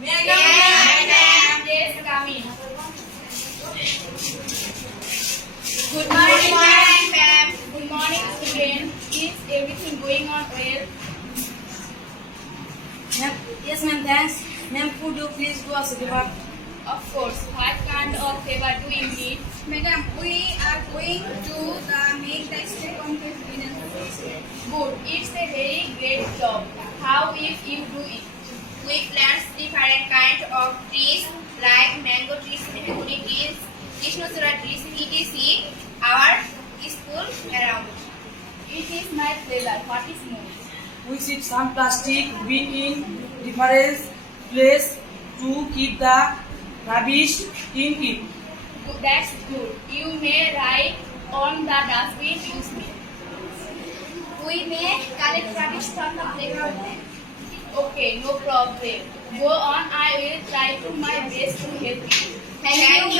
May I come in? Yes, come in. Good Morning, morning, ma'am. Good morning, student. Is everything going on well? Ma'am, yes, ma'am, thanks. Ma'am, could you please do us a favor? Of course. What kind of favor do you need? Madam, we are going to make the step on the Good. It's a very great job. How if you do it? We plant different kinds of trees like mango trees, mahogany trees, Krishnachura trees, etc. Our school around. It is my pleasure. What is more? We see some plastic bin in different place to keep the rubbish in it. That's good. You may write on the dustbin use me. We may collect rubbish from the playground. Okay, no problem. Go on. I will try to my best to help you. Thank you,